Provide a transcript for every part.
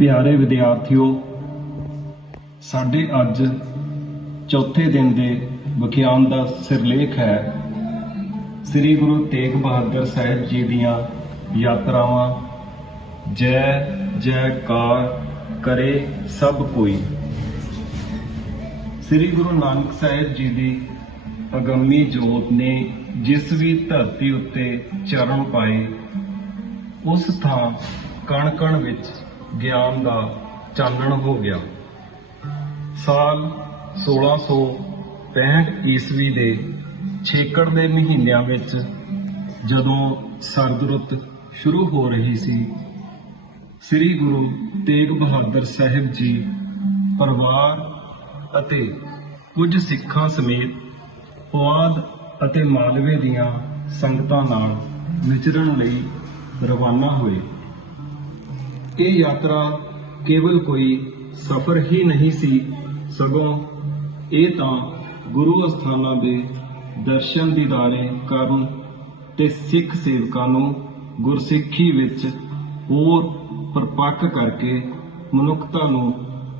ਪਿਆਰੇ ਵਿਦਿਆਰਥੀਓ, ਸਾਡੇ ਅੱਜ ਚੌਥੇ ਦਿਨ ਦੇ ਵਿਖਿਆਨ ਦਾ ਸਿਰਲੇਖ ਹੈ ਸ੍ਰੀ ਗੁਰੂ ਤੇਗ ਬਹਾਦਰ ਸਾਹਿਬ ਜੀ ਦੀਆਂ ਯਾਤਰਾਵਾਂ। ਜੈ, ਜੈਕਾਰ ਕਰੇ ਸਭ ਕੋਈ। ਸ੍ਰੀ ਗੁਰੂ ਨਾਨਕ ਸਾਹਿਬ ਜੀ ਦੀ ਅਗੰਮੀ ਜੋਤ ਨੇ ਜਿਸ ਵੀ ਧਰਤੀ ਉੱਤੇ ਚਰਨ ਪਾਏ, ਉਸ ਥਾਂ ਕਣ ਕਣ ਵਿੱਚ ਗਿਆਨ ਦਾ ਚਾਨਣ ਹੋ ਗਿਆ। ਸਾਲ 1665 ਈਸਵੀ ਦੇ ਛੇਕੜ ਦੇ ਮਹੀਨਿਆਂ ਵਿੱਚ ਜਦੋਂ ਸਰਦ ਰੁੱਤ ਸ਼ੁਰੂ ਹੋ ਰਹੀ ਸੀ, ਸ੍ਰੀ ਗੁਰੂ ਤੇਗ ਬਹਾਦਰ ਸਾਹਿਬ ਜੀ ਪਰਿਵਾਰ ਅਤੇ ਕੁਝ ਸਿੱਖਾਂ ਸਮੇਤ ਪੁਆਧ ਅਤੇ ਮਾਲਵੇ ਦੀਆਂ ਸੰਗਤਾਂ ਨਾਲ ਵਿਚਰਨ ਲਈ ਰਵਾਨਾ ਹੋਏ। ਇਹ ਯਾਤਰਾ ਕੇਵਲ ਕੋਈ ਸਫ਼ਰ ਹੀ ਨਹੀਂ ਸੀ, ਸਗੋਂ ਇਹ ਤਾਂ ਗੁਰੂ ਅਸਥਾਨਾਂ ਦੇ ਦਰਸ਼ਨ ਦੀਦਾਰੇ ਕਰਨ ਤੇ ਸਿੱਖ ਸੇਵਕਾਂ ਨੂੰ ਗੁਰਸਿੱਖੀ ਵਿੱਚ ਹੋਰ ਪਰਪੱਕ ਕਰਕੇ ਮਨੁੱਖਤਾ ਨੂੰ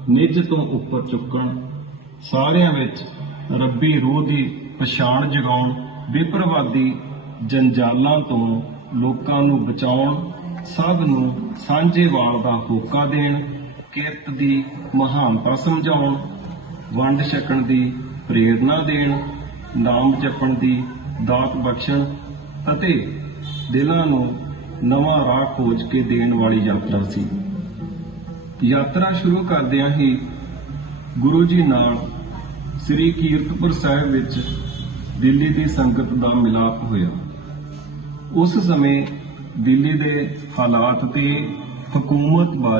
ਨਿੱਜ ਤੋਂ ਉੱਪਰ ਚੁੱਕਣ, ਸਾਰਿਆਂ ਵਿੱਚ ਰੱਬੀ ਰੂਹ ਦੀ ਪਛਾਣ ਜਗਾਉਣ, ਵਿਪਰਵਾਦੀ ਜੰਜਾਲਾਂ ਤੋਂ ਲੋਕਾਂ ਨੂੰ ਬਚਾਉਣ ਸਭ ਨੂੰ ਸਾਂਝੇ ਵਾਲ ਦਾ ਹੋਕਾ ਦੇਣ, ਕਿਰਤ ਦੀ ਮਹਾਨਤਾ ਸਮਝਾਉਣ, ਵੰਡ ਛਕਣ ਦੀ ਪ੍ਰੇਰਣਾ ਦੇਣ, ਨਾਮ ਜਪਣ ਦੀ ਦਾਤ ਬਖਸ਼ਣ ਅਤੇ ਦਿਲਾਂ ਨੂੰ ਨਵਾਂ ਰਾਹ ਖੋਜ ਕੇ ਦੇਣ ਵਾਲੀ ਯਾਤਰਾ ਸੀ। ਯਾਤਰਾ ਸ਼ੁਰੂ ਕਰਦਿਆਂ ਹੀ ਗੁਰੂ ਜੀ ਨਾਲ ਸ੍ਰੀ ਕੀਰਤਪੁਰ ਸਾਹਿਬ ਵਿੱਚ ਦਿੱਲੀ ਦੀ ਸੰਗਤ ਦਾ ਮਿਲਾਪ ਹੋਇਆ। ਉਸ ਸਮੇਂ ਦਿੱਲੀ ਦੇ ਹਾਲਾਤ ਤੇ ਹਕੂਮਤ ਬਾਰੇ